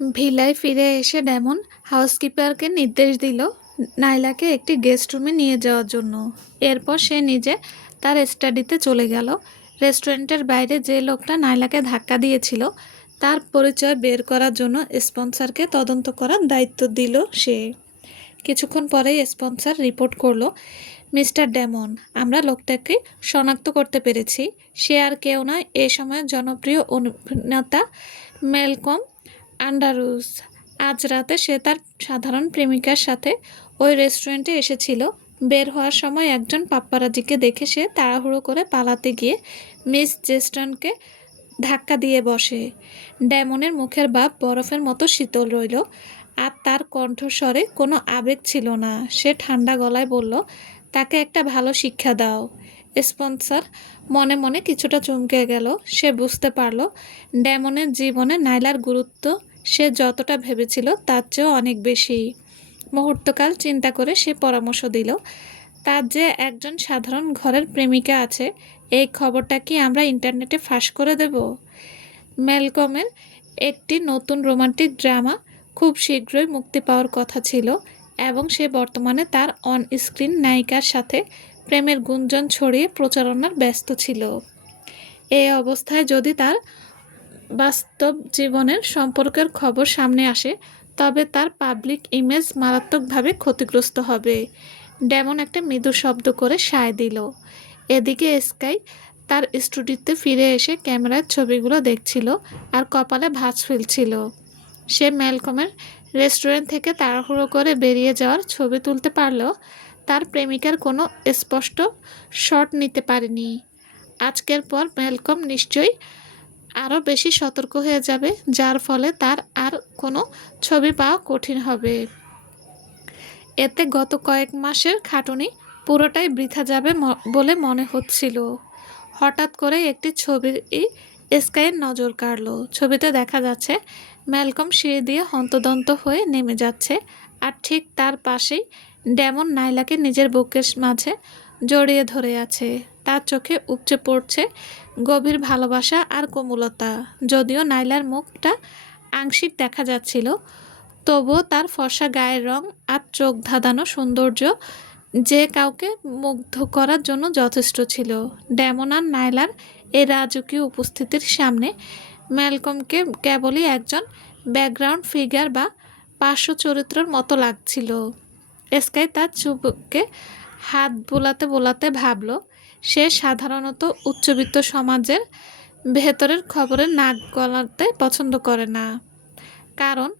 ভিলায় ফিরে এসে ডেমন হাউসকিপারকে নির্দেশ দিল নাইলাকে একটি গেস্ট রুমে নিয়ে যাওয়ার জন্য। এরপর সে নিজে তার স্টাডিতে চলে গেল। রেস্টুরেন্টের বাইরে যে লোকটা নাইলাকে ধাক্কা দিয়েছিল তার পরিচয় বের করার জন্য স্পন্সরকে তদন্ত করার দায়িত্ব দিল সে। কিছুক্ষণ পরেই স্পন্সর রিপোর্ট করলো, মিস্টার ডেমন, আমরা লোকটাকে শনাক্ত করতে পেরেছি। সে আর কেউ নয়, এ সময়ের জনপ্রিয় অভিনেতা ম্যালকম আন্ডারউজ। আজ রাতে সে তার সাধারণ প্রেমিকার সাথে ওই রেস্টুরেন্টে এসেছিল। বের হওয়ার সময় একজন পাপ্পারাজিকে দেখে সে তাড়াহুড়ো করে পালাতে গিয়ে মিস জেস্টনকে ধাক্কা দিয়ে বসে। ডেমনের মুখের ভাব বরফের মতো শীতল রইল, আর তার কণ্ঠস্বরে কোনো আবেগ ছিল না। সে ঠান্ডা গলায় বলল, তাকে একটা ভালো শিক্ষা দাও। স্পন্সর মনে মনে কিছুটা চমকে গেল। সে বুঝতে পারল ডেমনের জীবনে নাইলার গুরুত্ব সে যতটা ভেবেছিল তার চেয়েও অনেক বেশি। মুহূর্তকাল চিন্তা করে সে পরামর্শ দিল, তার যে একজন সাধারণ ঘরের প্রেমিকা আছে, এই খবরটা কি আমরা ইন্টারনেটে ফাঁস করে দেব? ম্যালকমের একটি নতুন রোমান্টিক ড্রামা খুব শীঘ্রই মুক্তি পাওয়ার কথা ছিল, এবং সে বর্তমানে তার অন স্ক্রিন নায়িকার সাথে প্রেমের গুঞ্জন ছড়িয়ে প্রচারণার ব্যস্ত ছিল। এই অবস্থায় যদি তার বাস্তব জীবনের সম্পর্কের খবর সামনে আসে, তবে তার পাবলিক ইমেজ মারাত্মকভাবে ক্ষতিগ্রস্ত হবে। ডেমন একটা মৃদু শব্দ করে সায় দিল। এদিকে স্কাই তার স্টুডিওতে ফিরে এসে ক্যামেরার ছবিগুলো দেখছিল আর কপালে ভাঁজ ফেলছিল। সে ম্যালকমের রেস্টুরেন্ট থেকে তাড়াহুড়ো করে বেরিয়ে যাওয়ার ছবি তুলতে পারলেও তার প্রেমিকার কোনো স্পষ্ট শট নিতে পারেনি। আজকের পর ম্যালকম নিশ্চয়ই আরও বেশি সতর্ক হয়ে যাবে, যার ফলে তার আর কোনো ছবি পাওয়া কঠিন হবে। এতে গত কয়েক মাসের খাটুনি পুরোটাই বৃথা যাবে বলে মনে হচ্ছিল। হঠাৎ করে একটি ছবি স্কাইয়ের নজর কাড়ল। ছবিতে দেখা যাচ্ছে ম্যালকম সিঁড়ি দিয়ে হন্তদন্ত হয়ে নেমে যাচ্ছে, আর ঠিক তার পাশেই ডেমন নাইলাকে নিজের বুকের মাঝে জড়িয়ে ধরে আছে। তার চোখে উপচে পড়ছে গভীর ভালোবাসা আর কোমলতা। যদিও নাইলার মুখটা আংশিক দেখা যাচ্ছিল, তবুও তার ফর্সা গায়ের রং আর চোখ ধাঁধানো সৌন্দর্য যে কাউকে মুগ্ধ করার জন্য যথেষ্ট ছিল। ডেমন আর নাইলার এই রাজকীয় উপস্থিতির সামনে ম্যালকমকে কেবলই একজন ব্যাকগ্রাউন্ড ফিগার বা পার্শ্ব চরিত্রের মতো লাগছিল। স্কাই তার চুপকে হাত বোলাতে বোলাতে ভাবল, সে সাধারণত উচ্চবিত্ত সমাজের ভেতরের খবরে নাক গলাতে পছন্দ করে না, কারণ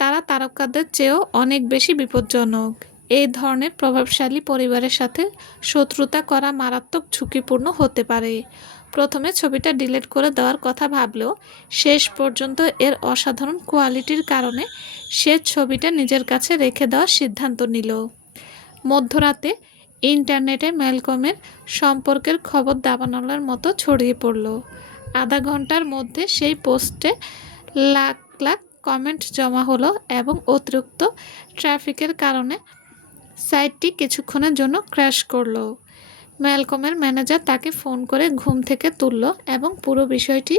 তারা তারকাদের চেয়েও অনেক বেশি বিপজ্জনক। এই ধরনের প্রভাবশালী পরিবারের সাথে শত্রুতা করা মারাত্মক ঝুঁকিপূর্ণ হতে পারে। প্রথমে ছবিটা ডিলিট করে দেওয়ার কথা ভাবলেও শেষ পর্যন্ত এর অসাধারণ কোয়ালিটির কারণে সে ছবিটা নিজের কাছে রেখে দেওয়ার সিদ্ধান্ত নিল। মধ্যরাতে ইন্টারনেটে ম্যালকমের সম্পর্কের খবর দাবানলের মতো ছড়িয়ে পড়ল। আধা ঘন্টার মধ্যে সেই পোস্টে লাখ লাখ কমেন্ট জমা হলো, এবং অতিরিক্ত ট্রাফিকের কারণে সাইটটি কিছুক্ষণের জন্য ক্র্যাশ করলো। ম্যালকমের ম্যানেজার তাকে ফোন করে ঘুম থেকে তুলল এবং পুরো বিষয়টি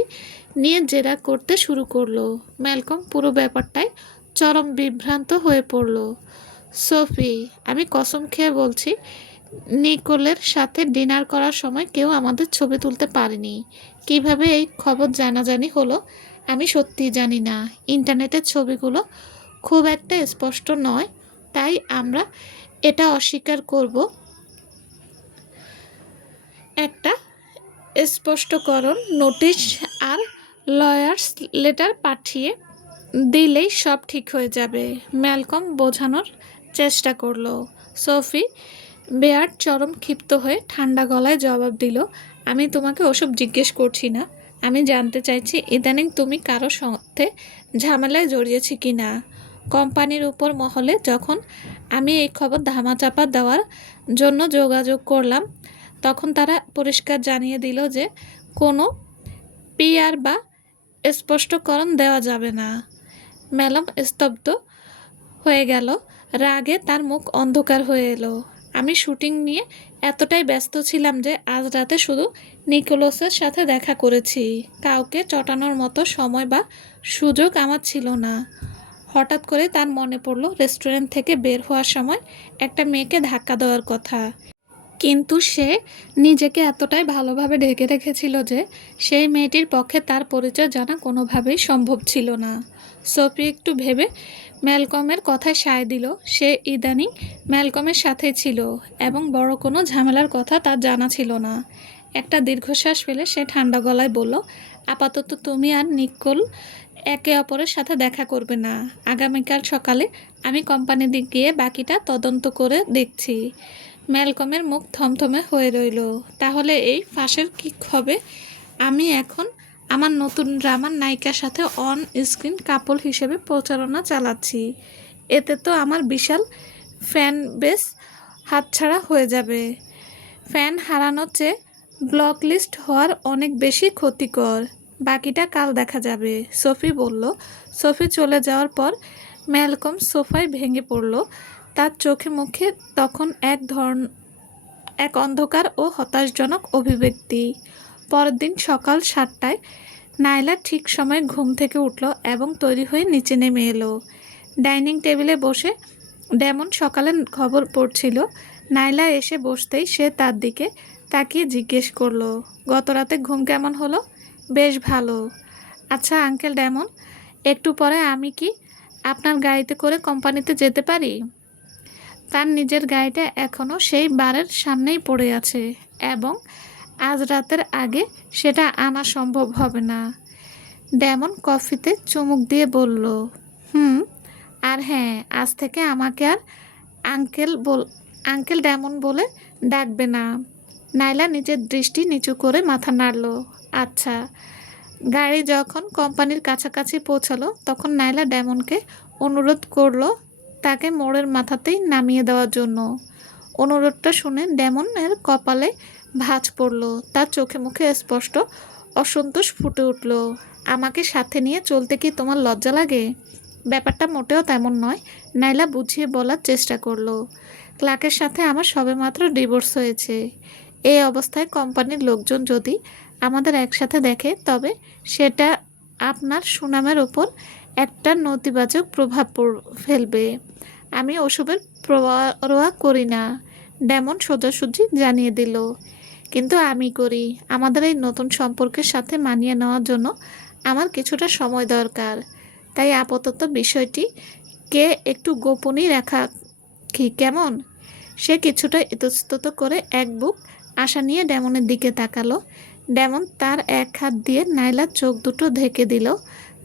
নিয়ে জেরা করতে শুরু করলো। ম্যালকম পুরো ব্যাপারটায় চরম বিভ্রান্ত হয়ে পড়ল। সোফি, আমি কসম খেয়ে বলছি, নিকোলের সাথে ডিনার করার সময় কেউ আমাদের ছবি তুলতে পারেনি। কিভাবে এই খবর জানাজানি হলো আমি সত্যিই জানি না। ইন্টারনেটের ছবিগুলো খুব একটা স্পষ্ট নয়, তাই আমরা এটা অস্বীকার করব। একটা স্পষ্টকরণ নোটিশ আর লয়ার্স লেটার পাঠিয়ে দিলেই সব ঠিক হয়ে যাবে। ম্যালকম বোঝানোর চেষ্টা করলো। সোফি বেয়ার্ড চরম ক্ষিপ্ত হয়ে ঠান্ডা গলায় জবাব দিল, আমি তোমাকে ওসব জিজ্ঞেস করছি না। আমি জানতে চাইছি ইদানিং তুমি কারো সাথে ঝামেলায় জড়িয়েছি কি না। কোম্পানির উপর মহলে যখন আমি এই খবর ধামাচাপা দেওয়ার জন্য যোগাযোগ করলাম, তখন তারা পরিষ্কার জানিয়ে দিল যে কোনো পিআর বা স্পষ্টকরণ দেওয়া যাবে না। ম্যালম স্তব্ধ হয়ে গেল। রাগে তার মুখ অন্ধকার হয়ে এলো। আমি শুটিং নিয়ে এতটাই ব্যস্ত ছিলাম যে আজ রাতে শুধু নিকোলাসের সাথে দেখা করেছি। কাউকে চটানোর মতো সময় বা সুযোগ আমার ছিল না। হঠাৎ করে তার মনে পড়ল রেস্টুরেন্ট থেকে বের হওয়ার সময় একটা মেয়েকে ধাক্কা দেওয়ার কথা। কিন্তু সে নিজেকে এতটাই ভালোভাবে ঢেকে রেখেছিল যে সেই মেয়েটির পক্ষে তার পরিচয় জানা কোনোভাবেই সম্ভব ছিল না। সোফি একটু ভেবে ম্যালকমের কথায় সায় দিল। সে ইদানিং ম্যালকমের সাথেই ছিল এবং বড় কোনো ঝামেলার কথা তার জানা ছিল না। একটা দীর্ঘশ্বাস ফেলে সে ঠান্ডা গলায় বলল, আপাতত তুমি আর নিকোল একে অপরের সাথে দেখা করবে না। আগামীকাল সকালে আমি কোম্পানিতে গিয়ে বাকিটা তদন্ত করে দেখছি। ম্যালকমের মুখ থমথমে হয়ে রইল। তাহলে এই ফাঁসের কী হবে? আমি এখন আমার নতুন ড্রামার নায়িকার সাথে অন স্ক্রিন কাপল হিসেবে প্রচারণা চালাচ্ছি। এতে তো আমার বিশাল ফ্যান বেস হাতছাড়া হয়ে যাবে। ফ্যান হারানোর চেয়ে ব্লক লিস্ট হওয়ার অনেক বেশি ক্ষতিকর। বাকিটা কাল দেখা যাবে, সোফি বলল। সোফি চলে যাওয়ার পর ম্যালকম সোফায় ভেঙে পড়ল। তার চোখে মুখে তখন এক অন্ধকার ও হতাশজনক অভিব্যক্তি। পরের দিন সকাল 7টায় নাইলা ঠিক সময়ে ঘুম থেকে উঠল এবং তৈরি হয়ে নিচে নেমে এলো। ডাইনিং টেবিলে বসে ডেমন সকালে খবর পড়ছিল। নাইলা এসে বসতেই সে তার দিকে তাকিয়ে জিজ্ঞেস করলো, গত রাতে ঘুম কেমন হলো? বেশ ভালো। আচ্ছা আঙ্কেল ডেমন, একটু পরে আমি কি আপনার গাড়িতে করে কোম্পানিতে যেতে পারি? তার নিজের গাড়িটা এখনও সেই বারের সামনেই পড়ে আছে এবং আজ রাতের আগে সেটা আনা সম্ভব হবে না। ডেমন কফিতে চুমুক দিয়ে বলল, আর হ্যাঁ, আজ থেকে আমাকে আর আঙ্কেল ডেমন বলে ডাকবে না। নাইলা নিজের দৃষ্টি নিচু করে মাথা নাড়ল। আচ্ছা। গাড়ি যখন কোম্পানির কাছাকাছি পৌঁছালো তখন নাইলা ডেমনকে অনুরোধ করলো তাকে মোড়ের মাথাতেই নামিয়ে দেওয়ার জন্য। অনুরোধটা শুনে ডেমনের কপালে ভাঁজ পড়ল। তার চোখে মুখে স্পষ্ট অসন্তোষ ফুটে উঠল। আমাকে সাথে নিয়ে চলতে কি তোমার লজ্জা লাগে? ব্যাপারটা মোটেও তেমন নয়, নাইলা বুঝিয়ে বলার চেষ্টা করলো। ক্লার্কের সাথে আমার সবেমাত্র ডিভোর্স হয়েছে। এই অবস্থায় কোম্পানির লোকজন যদি আমাদের একসাথে দেখে তবে সেটা আপনার সুনামের ওপর একটা নেতিবাচক প্রভাব ফেলবে। আমি ওসবের পরোয়া করি না, ডেমন সোজাসুজি জানিয়ে দিল। কিন্তু আমি করি। আমাদের এই নতুন সম্পর্কের সাথে মানিয়ে নেওয়ার জন্য আমার কিছুটা সময় দরকার। তাই আপাতত বিষয়টিকে একটু গোপনই রাখা কি কেমন? সে কিছুটা ইতস্তত করে এক বুক আশা নিয়ে ডেমনের দিকে তাকালো। ডেমন তার এক হাত দিয়ে নাইলার চোখ দুটো ঢেকে দিল।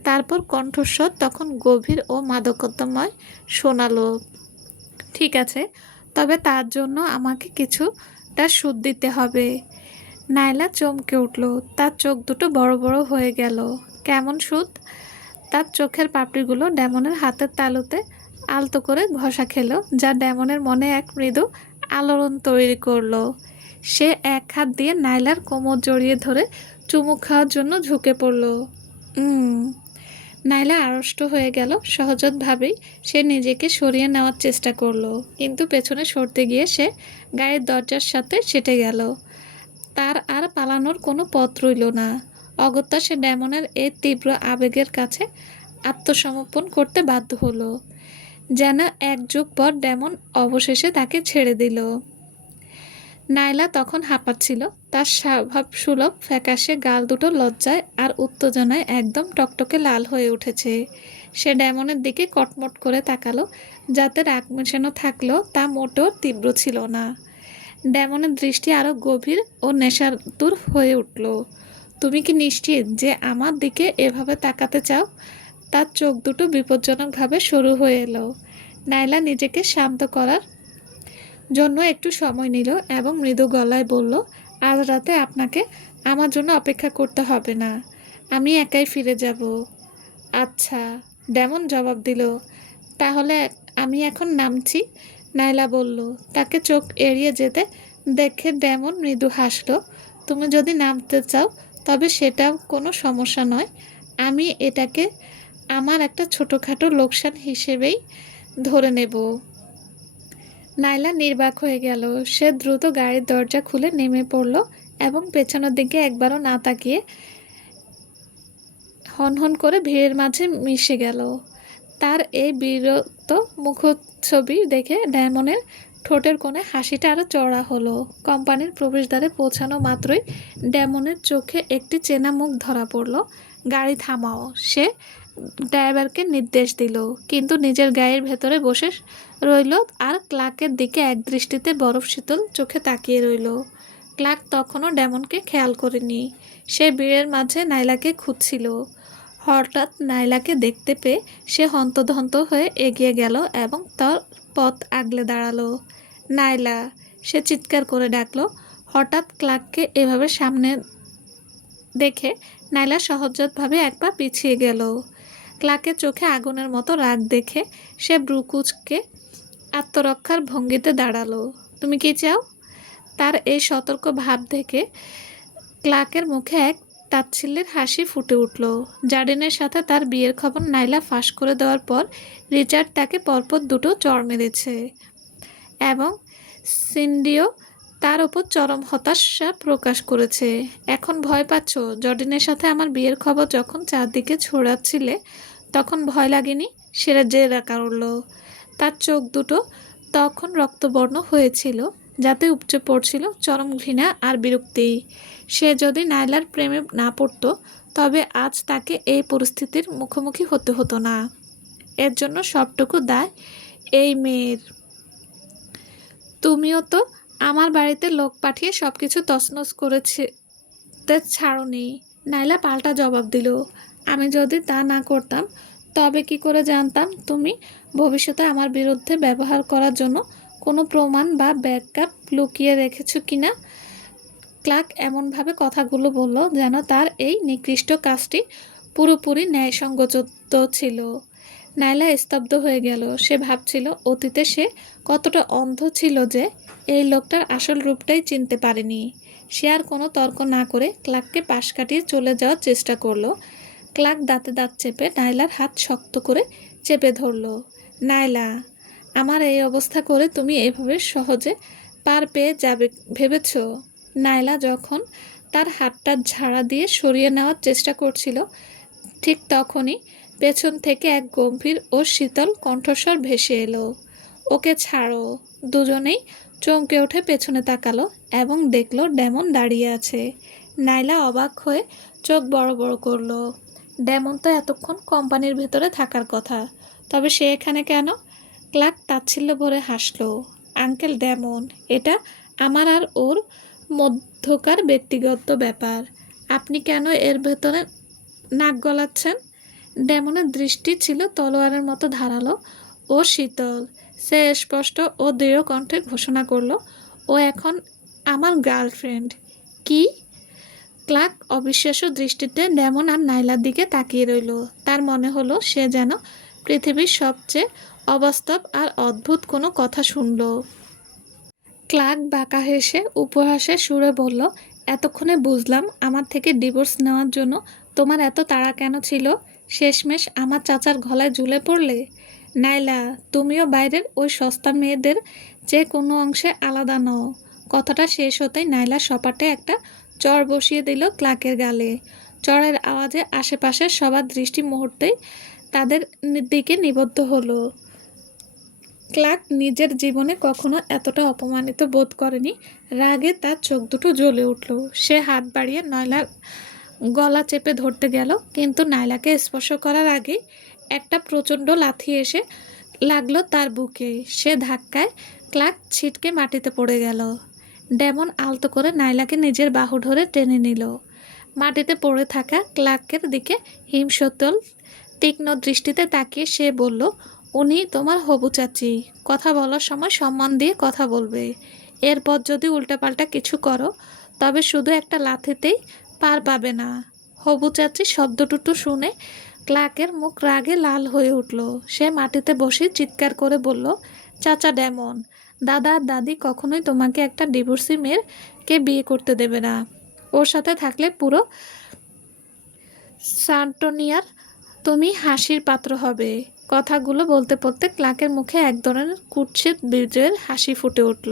তারপর কণ্ঠস্বর তখন গভীর ও মাদকতাময় শোনালো, ঠিক আছে, তবে তার জন্য আমাকে কিছুটা সুদ দিতে হবে। নাইলা চমকে উঠল। তার চোখ দুটো বড় বড় হয়ে গেল। কেমন সুদ? তার চোখের পাপড়িগুলো ডেমনের হাতের তালুতে আলতো করে ঘষা খেলো, যা ডেমনের মনে এক মৃদু আলোড়ন তৈরি করলো। সে এক হাত দিয়ে নাইলার কোমর জড়িয়ে ধরে চুমু খাওয়ার জন্য ঝুঁকে পড়ল। নাইলা আড়ষ্ট হয়ে গেল। সহজভাবেই সে নিজেকে সরিয়ে নেওয়ার চেষ্টা করলো, কিন্তু পেছনে সরতে গিয়ে সে গাড়ির দরজার সাথে সেটে গেল। তার আর পালানোর কোনো পথ রইল না। অগত্যা সে ডেমনের এই তীব্র আবেগের কাছে আত্মসমর্পণ করতে বাধ্য হলো। যেন এক যুগ পর ডেমন অবশেষে তাকে ছেড়ে দিল। নাইলা তখন হাঁপাচ্ছিল। তার স্বভাবসুলভ ফ্যাকাশে গাল দুটো লজ্জায় আর উত্তেজনায় একদম টকটকে লাল হয়ে উঠেছে। সে ডেমনের দিকে কটমট করে তাকালো, যাতে রাগ মেশানো থাকলেও তা মোটেও তীব্র ছিল না। ডেমনের দৃষ্টি আরও গভীর ও নেশাতুর হয়ে উঠল। তুমি কি নিশ্চিত যে আমার দিকে এভাবে তাকাতে চাও? তার চোখ দুটো বিপজ্জনকভাবে সরু হয়ে এলো। নাইলা নিজেকে শান্ত করার জন্য একটু সময় নিল এবং মৃদু গলায় বলল, আজ রাতে আপনাকে আমার জন্য অপেক্ষা করতে হবে না, আমি একাই ফিরে যাব। আচ্ছা, ডেমন জবাব দিল। তাহলে আমি এখন নামছি, নাইলা বলল। তাকে চোখ এড়িয়ে যেতে দেখে ডেমন মৃদু হাসল। তুমি যদি নামতে চাও তবে সেটাও কোনো সমস্যা নয়। আমি এটাকে আমার একটা ছোটোখাটো লোকসান হিসেবেই ধরে নেব। নাইলা নির্বাক হয়ে গেল। সে দ্রুত গাড়ির দরজা খুলে নেমে পড়ল এবং পেছনের দিকে একবারও না তাকিয়ে হনহন করে ভিড়ের মাঝে মিশে গেল। তার এই বিরক্ত মুখচ্ছবি দেখে ডায়মন্ডের ঠোঁটের কোণে হাসিটা আরও চড়া হলো। কোম্পানির প্রবেশদ্বারে পৌঁছানো মাত্রই ড্যামনের চোখে একটি চেনা মুখ ধরা পড়ল। গাড়ি থামাও, সে ড্রাইভারকে নির্দেশ দিল, কিন্তু নিজের গাড়ির ভেতরে বসে রইল আর ক্লার্কের দিকে একদৃষ্টিতে বরফ শীতল চোখে তাকিয়ে রইল। ক্লার্ক তখনও ড্যামনকে খেয়াল করেনি। সে ভিড়ের মাঝে নাইলাকে খুঁজছিল। হঠাৎ নাইলাকে দেখতে পেয়ে সে হন্তদন্ত হয়ে এগিয়ে গেল এবং তার পথ আগলে দাঁড়ালো। নাইলা, সে চিৎকার করে ডাকলো। হঠাৎ ক্লার্ককে এভাবে সামনে দেখে নাইলা সহজভাবে এক পা পিছিয়ে গেল। ক্লার্কের চোখে আগুনের মতো রাগ দেখে সে ব্রুকুচকে আত্মরক্ষার ভঙ্গিতে দাঁড়ালো। তুমি কি চাও? তার এই সতর্ক ভাব দেখে ক্লার্কের মুখে এক তাচ্ছিল্যের হাসি ফুটে উঠল। জার্ডিনের সাথে তার বিয়ের খবর নাইলা ফাঁস করে দেওয়ার পর রিচার্ড তাকে পরপর দুটো চড় মেরেছে এবং সিন্ডিও তার ওপর চরম হতাশা প্রকাশ করেছে। এখন ভয় পাচ্ছ? জর্ডিনের সাথে আমার বিয়ের খবর যখন চারদিকে ছড়াচ্ছিলে তখন ভয় লাগেনি? সেরা জেরা করল। তার চোখ দুটো তখন রক্তবর্ণ হয়েছিল, যাতে উপচে পড়ছিল চরম ঘৃণা আর বিরক্তি। সে যদি নাইলার প্রেমে না পড়তো তবে আজ তাকে এই পরিস্থিতির মুখোমুখি হতে হতো না। এর জন্য সবটুকু দায় এই মেয়ের। তুমিও তো আমার বাড়িতে লোক পাঠিয়ে সব কিছু তছনছ করেছে ছাড়োনি। নাইলা পাল্টা জবাব দিল, আমি যদি তা না করতাম তবে কি করে জানতাম তুমি ভবিষ্যতে আমার বিরুদ্ধে ব্যবহার করার জন্য কোনো প্রমাণ বা ব্যাকআপ লুকিয়ে রেখেছো কিনা? ক্লার্ক এমনভাবে কথাগুলো বলল যেন তার এই নিকৃষ্ট কাজটি পুরোপুরি ন্যায়সঙ্গত ছিল। নাইলা স্তব্ধ হয়ে গেল। সে ভাবছিল অতীতে সে কতটা অন্ধ ছিল যে এই লোকটার আসল রূপটাই চিনতে পারেনি। সে আর কোনো তর্ক না করে ক্লার্ককে পাশ কাটিয়ে চলে যাওয়ার চেষ্টা করলো। ক্লার্ক দাঁতে দাঁত চেপে নাইলার হাত শক্ত করে চেপে ধরল। নাইলা, আমার এই অবস্থা করে তুমি এভাবে সহজে পার পেয়ে যাবে ভেবেছ? নাইলা যখন তার হাতটা ঝাড়া দিয়ে সরিয়ে নেওয়ার চেষ্টা করছিল ঠিক তখনই পেছন থেকে এক গম্ভীর ও শীতল কণ্ঠস্বর ভেসে এলো, ওকে ছাড়ো। দুজনেই চমকে উঠে পেছনে তাকালো এবং দেখলো ড্যামন দাঁড়িয়ে আছে। নাইলা অবাক হয়ে চোখ বড় বড় করলো। ড্যামন তো এতক্ষণ কোম্পানির ভেতরে থাকার কথা, তবে সে এখানে কেন? ক্লার্ক তাচ্ছিল্য ভরে হাসলো। আঙ্কেল ড্যামন, এটা আমার আর ওর মধ্যকার ব্যক্তিগত ব্যাপার। আপনি কেন এর ভেতরে নাক গলাচ্ছেন? ড্যামনের দৃষ্টি ছিল তলোয়ারের মতো ধারালো ও শীতল। সে স্পষ্ট ও দৃঢ় কণ্ঠে ঘোষণা করলো, ও এখন আমার গার্লফ্রেন্ড। কি? ক্লার্ক অবিশ্বাস্য দৃষ্টিতে ড্যামন আর নাইলার দিকে তাকিয়ে রইল। তার মনে হলো সে যেন পৃথিবীর সবচেয়ে অবাস্তব আর অদ্ভুত কোনো কথা শুনল। ক্লার্ক বাঁকা হেসে উপহাসের সুরে বলল, এতক্ষণে বুঝলাম আমার থেকে ডিভোর্স নেওয়ার জন্য তোমার এত তাড়া কেন ছিল। শেষমেশ আমার চাচার গলায় ঝুলে পড়লে। নাইলা, তুমিও বাইরের ওই সস্তা মেয়েদের চেয়ে কোনো অংশে আলাদা নও। কথাটা শেষ হতেই নাইলা সপাটে একটা চড় বসিয়ে দিল ক্লার্কের গালে। চড়ের আওয়াজে আশেপাশের সবার দৃষ্টি মুহূর্তেই তাদের দিকে নিবদ্ধ হলো। ক্লার্ক নিজের জীবনে কখনো এতটা অপমানিত বোধ করেনি। রাগে তার চোখ দুটো জ্বলে উঠল। সে হাত বাড়িয়ে নাইলার গলা চেপে ধরতে গেল, কিন্তু নাইলাকে স্পর্শ করার আগেই একটা প্রচণ্ড লাথি এসে লাগলো তার বুকে। সে ধাক্কায় ক্লার্ক ছিটকে মাটিতে পড়ে গেল। ড্যামন আলতো করে নাইলাকে নিজের বাহু ধরে টেনে নিল। মাটিতে পড়ে থাকা ক্লার্কের দিকে হিমশীতল তীক্ষ্ণ দৃষ্টিতে তাকিয়ে সে বলল, উনি তোমার হবু চাচি। কথা বলার সময় সম্মান দিয়ে কথা বলবে। এরপর যদি উল্টাপাল্টা কিছু করো তবে শুধু একটা লাথিতেই পার পাবে না। হবু চাচি শব্দটুকু শুনে ক্লার্কের মুখ রাগে লাল হয়ে উঠল। সে মাটিতে বসে চিৎকার করে বলল, চাচা ড্যামন, দাদা আর দাদি কখনোই তোমাকে একটা ডিভোর্সি মেয়েরকে বিয়ে করতে দেবে না। ওর সাথে থাকলে পুরো সান্টোনিয়ার তুমি হাসির পাত্র হবে। কথাগুলো বলতে বলতে ক্লার্কের মুখে এক ধরনের কুৎসিত বিজয়ের হাসি ফুটে উঠল।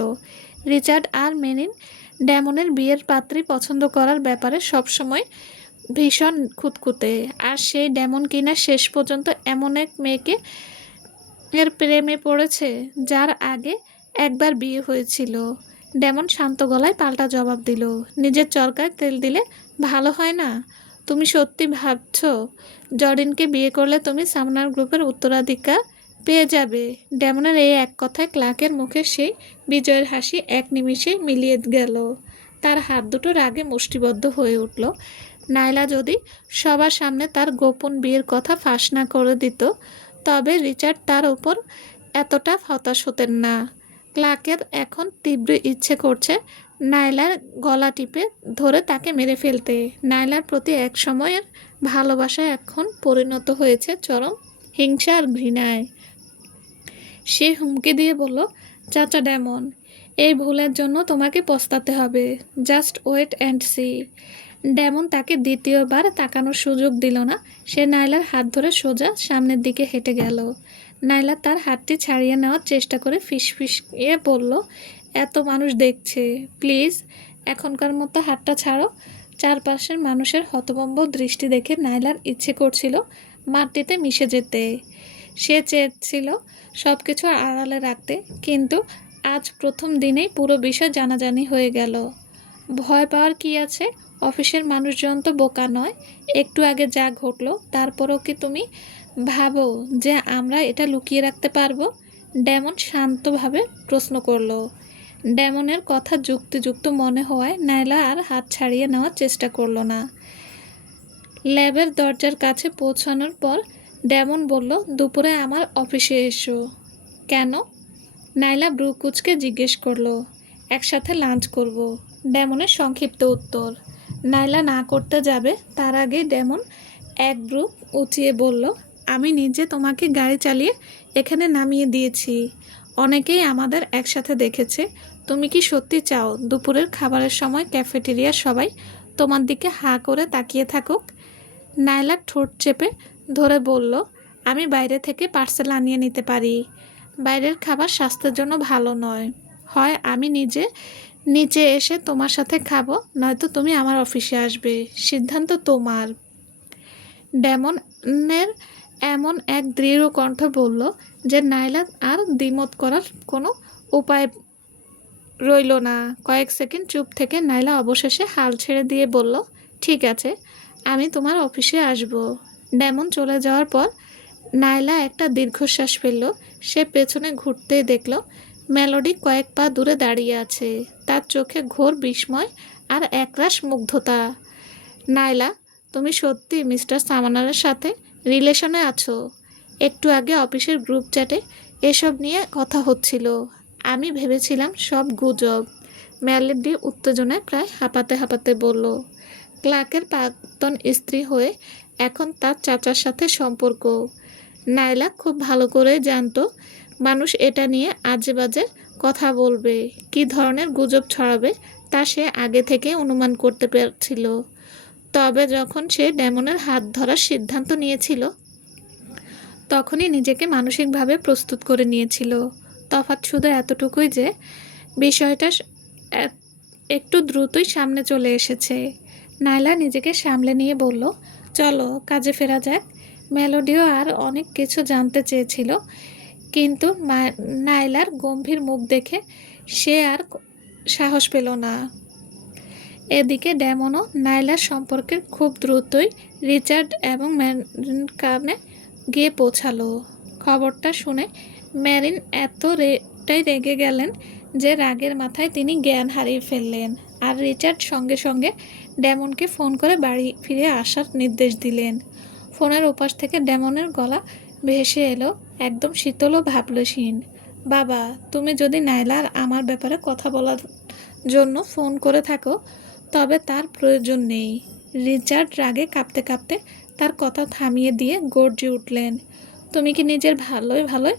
রিচার্ড আর মেরিন ড্যামনের বিয়ের পাত্রী পছন্দ করার ব্যাপারে সবসময় ভীষণ খুঁতখুঁতে, আর সেই ড্যামন কিনা শেষ পর্যন্ত এমন এক মেয়েকে এর প্রেমে পড়েছে যার আগে একবার বিয়ে হয়েছিল। ড্যামন শান্ত গলায় পাল্টা জবাব দিল, নিজের চরকায় তেল দিলে ভালো হয় না? তুমি সত্যি ভাবছো জর্ডিনকে বিয়ে করলে তুমি সামনার গ্রুপের উত্তরাধিকার পেয়ে যাবে? ড্যামনের এই এক কথায় ক্লার্কের মুখে সেই বিজয়ের হাসি এক নিমিষে মিলিয়ে গেল। তার হাত দুটো রাগে মুষ্টিবদ্ধ হয়ে উঠল। নাইলা যদি সবার সামনে তার গোপন বিয়ের কথা ফাঁস না করে দিত, তবে রিচার্ড তার উপর এতটা হতাশ হতেন না। ক্লার্কের এখন তীব্র ইচ্ছে করছে নাইলার গলা টিপে ধরে তাকে মেরে ফেলতে। নাইলার প্রতি এক সময়ের ভালোবাসা এখন পরিণত হয়েছে চরম হিংসা আর ঘৃণায়। সে হুমকি দিয়ে বলল, চাচা ড্যামন, এই ভুলের জন্য তোমাকে পস্তাতে হবে। Just wait and see. Damon তাকে দ্বিতীয়বার তাকানোর সুযোগ দিল না। সে নাইলার হাত ধরে সোজা সামনের দিকে হেঁটে গেল। নাইলা তার হাতটি ছাড়িয়ে নেওয়ার চেষ্টা করে ফিসফিসিয়ে বলল, এত মানুষ দেখছে, প্লিজ এখনকার মতো হাতটা ছাড়ো। চারপাশের মানুষের হতভম্ব দৃষ্টি দেখে নাইলার ইচ্ছে করছিল মাটিতে মিশে যেতে। সে চেয়েছিল সব কিছু আড়ালে রাখতে, কিন্তু আজ প্রথম দিনেই পুরো বিষয় জানাজানি হয়ে গেল। ভয় পাওয়ার কি আছে? অফিসের মানুষজন তো বোকা নয়। একটু আগে যা ঘটলো, তারপরও কি তুমি ভাবো যে আমরা এটা লুকিয়ে রাখতে পারবো? ড্যামন শান্তভাবে প্রশ্ন করলো। ড্যামনের কথা যুক্তিযুক্ত মনে হওয়ায় নাইলা আর হাত ছাড়িয়ে নেওয়ার চেষ্টা করলো না। ল্যাবের দরজার কাছে পৌঁছানোর পর ড্যামন বলল, দুপুরে আমার অফিসে এসো। কেন? নাইলা ব্রু কুচকে জিজ্ঞেস করলো। একসাথে লাঞ্চ করব। ড্যামনের সংক্ষিপ্ত উত্তর। নাইলা না করতে যাবে তার আগেই ড্যামন এক ব্রু উঁচিয়ে বলল, আমি নিজে তোমাকে গাড়ি চালিয়ে এখানে নামিয়ে দিয়েছি। অনেকেই আমাদের একসাথে দেখেছে। তুমি কি সত্যি চাও দুপুরের খাবারের সময় ক্যাফেটেরিয়ার সবাই তোমার দিকে হাঁ করে তাকিয়ে থাকুক? নাইলা ঠোঁট চেপে ধরে বলল, আমি বাইরে থেকে পার্সেল আনিয়ে নিতে পারি। বাইরের খাবার স্বাস্থ্যের জন্য ভালো নয়। হয় আমি নিজে নিচে এসে তোমার সাথে খাবো, নয়তো তুমি আমার অফিসে আসবে। সিদ্ধান্ত তোমার। ড্যামনের এমন এক দৃঢ় কণ্ঠ বলল যে নাইলা আর দ্বিমত করার কোনো উপায় রইল না। কয়েক সেকেন্ড চুপ থেকে নাইলা অবশেষে হাল ছেড়ে দিয়ে বলল, ঠিক আছে, আমি তোমার অফিসে আসব। ড্যামন চলে যাওয়ার পর নাইলা একটা দীর্ঘশ্বাস ফেলল। সে পেছনে ঘুরতেই দেখল মেলোডি কয়েক পা দূরে দাঁড়িয়ে আছে। তার চোখে ঘোর বিস্ময় আর একরাশ মুগ্ধতা। নাইলা, তুমি সত্যি মিস্টার সামানারের সাথে রিলেশনে আছো? একটু আগে অফিসের গ্রুপ চ্যাটে এসব নিয়ে কথা হচ্ছিল। আমি ভেবেছিলাম সব গুজব। মেলোডি উত্তেজনায় প্রায় হাঁপাতে হাঁপাতে বলল। ক্লার্কের প্রাক্তন স্ত্রী হয়ে এখন তার চাচার সাথে সম্পর্ক। নাইলা খুব ভালো করে জানতো মানুষ এটা নিয়ে আজে বাজে কথা বলবে, কী ধরনের গুজব ছড়াবে তা সে আগে থেকে অনুমান করতে পারছিল। তবে যখন সে ড্যামনের হাত ধরার সিদ্ধান্ত নিয়েছিল, তখনই নিজেকে মানসিকভাবে প্রস্তুত করে নিয়েছিল। তফাৎ শুধু এতটুকুই যে বিষয়টা একটু দ্রুতই সামনে চলে এসেছে। নাইলা নিজেকে সামলে নিয়ে বলল, চলো কাজে ফেরা যাক। মেলোডিও আর অনেক কিছু জানতে চেয়েছিল, কিন্তু নাইলার গম্ভীর মুখ দেখে সে আর সাহস পেল না। এদিকে ড্যামনও নাইলার সম্পর্কে খুব দ্রুতই রিচার্ড এবং ম্যারিন কানে গিয়ে পৌঁছালো। খবরটা শুনে ম্যারিন এতটাই রেগে গেলেন যে রাগের মাথায় তিনি জ্ঞান হারিয়ে ফেললেন। আর রিচার্ড সঙ্গে সঙ্গে ড্যামনকে ফোন করে বাড়ি ফিরে আসার নির্দেশ দিলেন। ফোনের ওপাশ থেকে ড্যামনের গলা ভেসে এলো, একদম শীতল ও ভাবলেশীন। বাবা, তুমি যদি নাইলার আমার ব্যাপারে কথা বলার জন্য ফোন করে থাকো, তবে তার প্রয়োজন নেই। রিচার্ড রাগে কাঁপতে কাঁপতে তার কথা থামিয়ে দিয়ে গর্জে উঠলেন, তুমি কি নিজের ভালোই ভালোই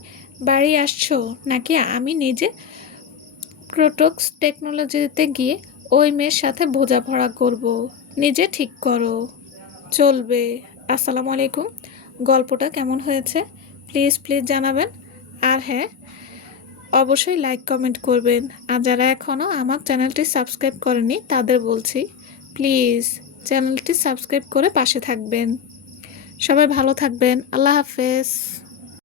বাড়ি আসছো, নাকি আমি নিজে ক্রোটক্স টেকনোলজিতে গিয়ে ওই মেয়ের সাথে বোঝাপড়া করব? নিজে ঠিক করো। চলবে। আসসালামু আলাইকুম। গল্পটা কেমন হয়েছে প্লিজ প্লিজ জানাবেন। আর হ্যাঁ, অবশ্যই লাইক কমেন্ট করবেন। আর যারা এখনও আমার চ্যানেলটি সাবস্ক্রাইব করেনি তাদের বলছি প্লিজ চ্যানেলটি সাবস্ক্রাইব করে পাশে থাকবেন। সবাই ভালো থাকবেন। আল্লাহ হাফেজ।